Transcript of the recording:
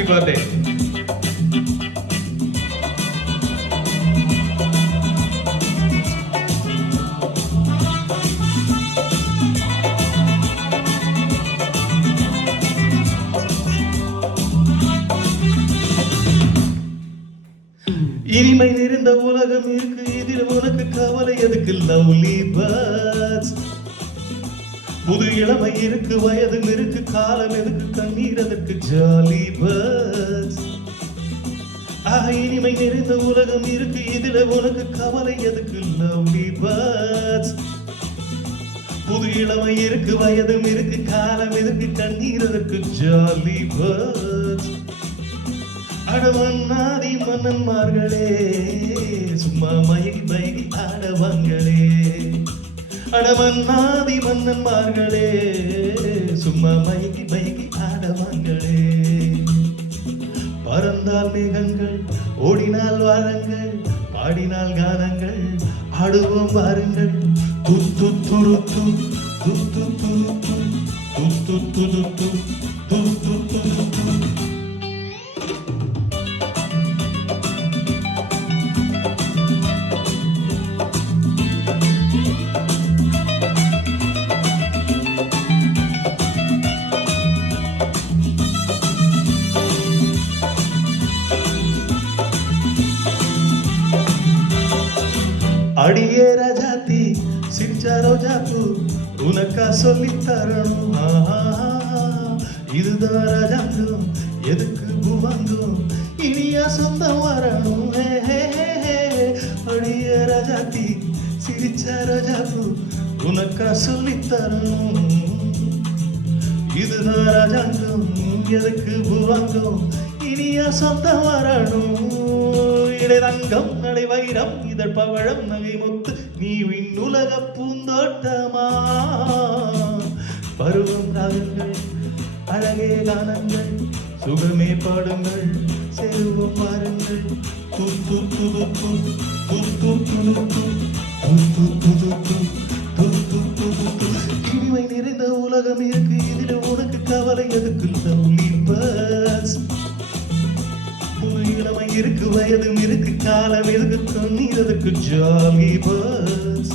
Happy birthday. இனிமை நிறைந்த உலகம் இருக்கு, இதில் உனக்கு கவலை எதுக்கு? Lovely birds. புது இளமை இருக்கு, வயதும் இருக்கு, காலம் எதுக்கு? கண்ணீர் எதற்கு? Jolly birds. இனிமை நிறைந்த உலகம் இருக்கு, இதில் உனக்கு கவலை எதுக்கு? Lovely birds. புது இளமை இருக்கு, வயதும் இருக்கு, காலம் எதுக்கு? கண்ணீர் எதற்கு? Jolly birds. அடவன்னாதி மன்னன்மார்களே, சும்மா மயகி மயகி ஆடவாங்களே. அடவன்னாதி மன்னன்மார்களே, சும்மா மயகி மயகி ஆடவாங்களே. பறந்தால் மேகங்கள், ஓடினால் வாரங்கள், பாடினால் கானங்கள், ஆடுவோம் வாருங்கள். துத்து துருத்து துத்து துருத்து துத்து துருத்து துத்து துருத்து. அடியே ராஜாத்தி சிரிச்சா ரோஜாப்பூ, உனக்கா சொல்லி தரணும். இதுதான் ராஜாங்கம், எதுக்கு பூவாங்கம், இனியா சொந்தம் வரணும். அடியே ராஜாத்தி சிரிச்சா ரோஜாப்பூ, உனக்கா சொல்லி தரணும். இதுதான் ராஜாங்கம், எதுக்கு பூவாங்கம், இனியா சொந்தம் வரணும். இடைரங்கம் நடை வைரம், இதழ் பவழம் நகை முத்து, நீ விண்ணுலக பூந்தோட்டமா. பருவம் ராகங்கள், அழகே கானங்கள், சுகமே பாடுங்கள், செல்வம் பாருங்கள். துத்து துதுத்து துத்து துதுத்து துத்து துதுத்து துத்து துதுத்து. இனிமை நிறைந்த உலகம் இருக்கு, இதில் உனக்கு கவலை எதுக்கு? Lovely birds. இளமை இருக்கு, வயதும் இருக்கு, காலம் எதுக்கு? கண்ணீர் எதற்கு? Jolly birds.